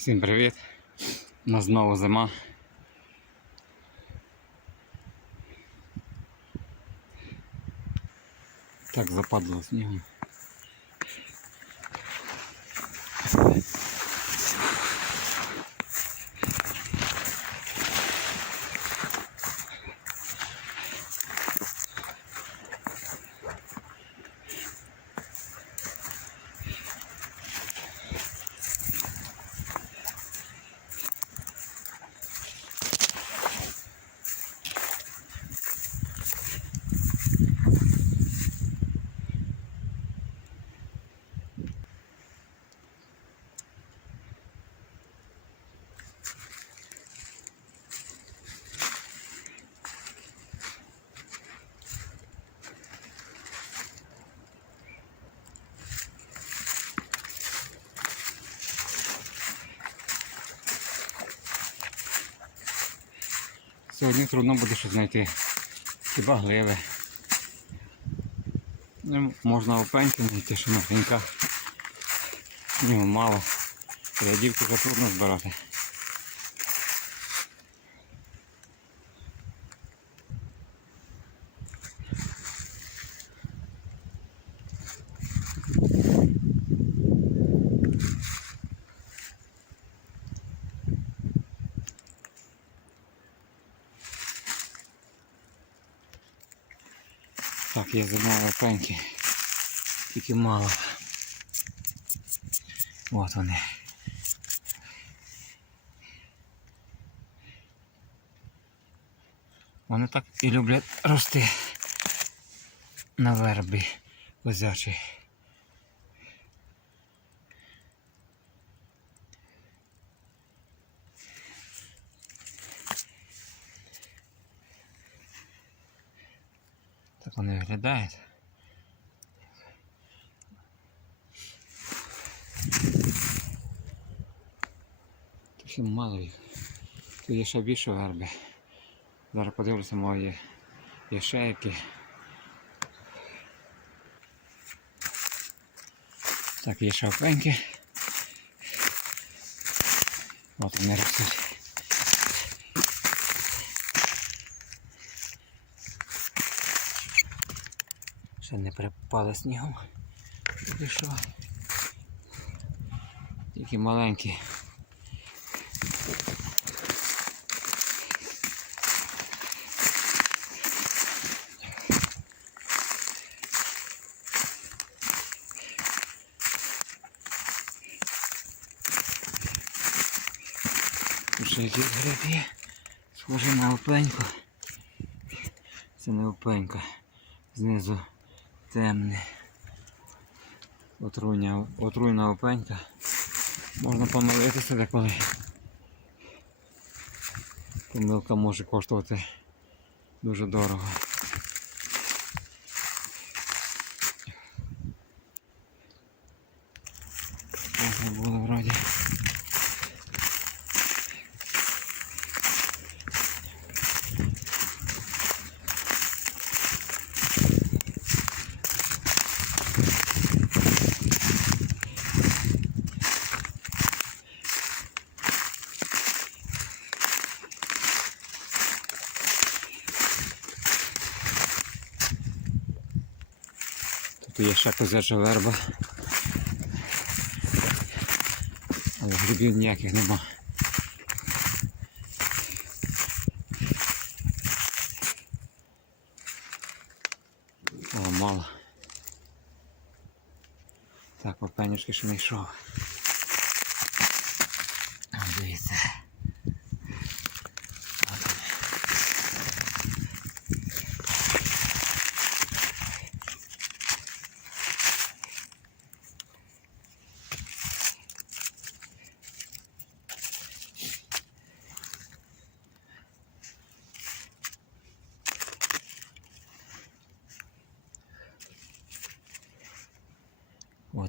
Всім привіт! У нас знову зима. Так западало снігом. Сьогодні трудно буде щось знайти. Хіба гливи. Ну, можна опеньки знайти, що на пеньках. Ні, мало. Рядівки вже трудно збирати. Так, я зимові пеньки. Тільки мало. От вони. Вони так і люблять рости на вербі козячій. Так вони виглядають. Трохи мало їх. Тут є ще більше верби. Зараз подивлюся мої які. Так, є ще опеньки. От вони ростуть. Ще не припали снігом. Що. Тільки маленькі. Ще якийсь гриб є. Схоже на опеньку. Це не опенька. Знизу темне. Отруйня, отруйна опенька. Можна помилитися деколи. Помилка може коштувати дуже дорого. Можна було вроді. Тут є ще козяча верба. Але грибів ніяких нема. О, мало. Так, опенюшки ще не йшов.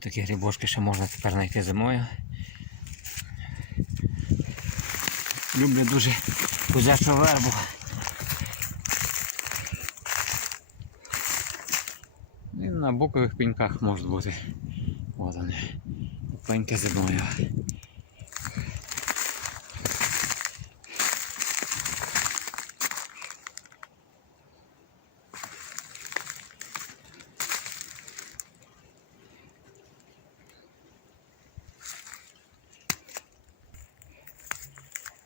Такі грибочки ще можна тепер знайти зимою. Люблю дуже козячу вербу. І на бокових пеньках можуть бути. От вони. Пеньки зимою.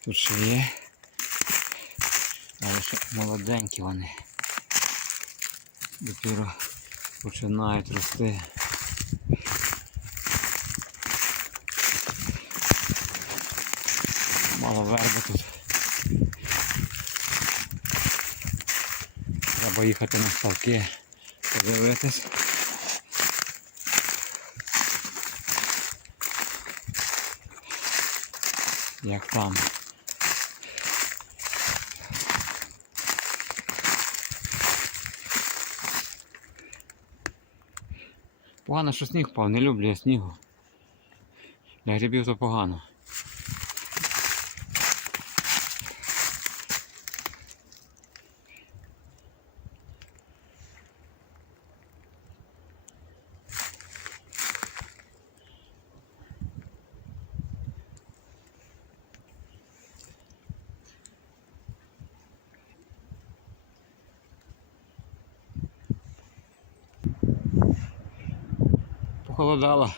Тут ще є. Але ще молоденькі вони. Допіру починають рости. Мало верби тут. Треба їхати на ставки, подивитись. Як там. Погано, що сніг впав, не люблю я снігу. Для грибів то погано. Похолодало.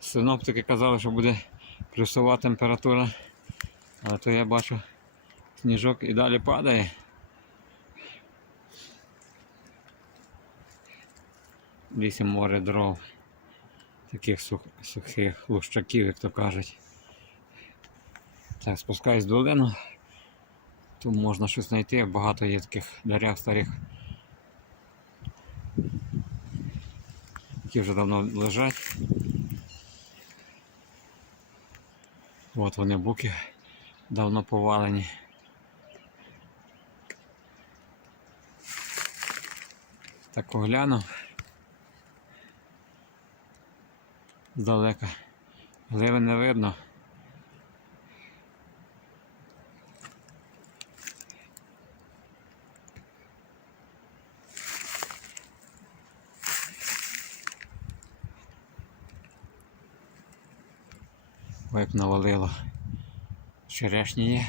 Синоптики казали, що буде плюсова температура. Але то я бачу, сніжок і далі падає. В Лісі море дров. Таких сух, сухих лущаків, як то кажуть. Так, спускаюсь долину. Тут можна щось знайти, багато є таких дерев старих. Які вже давно лежать. От вони буки давно повалені. Так огляну. Здалека. Гливи не видно. Як навалило. Черешні є.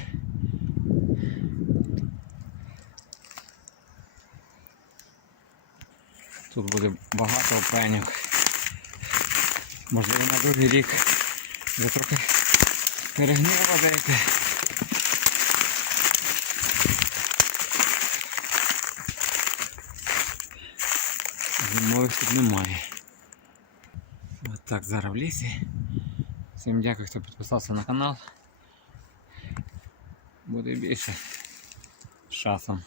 Тут буде багато опеньок. Можливо на другий рік вже трохи перегнила деяке. Зимових тут немає. От так зараз в лісі. Всім дякую, хто підписався на канал. Буде більше з часом.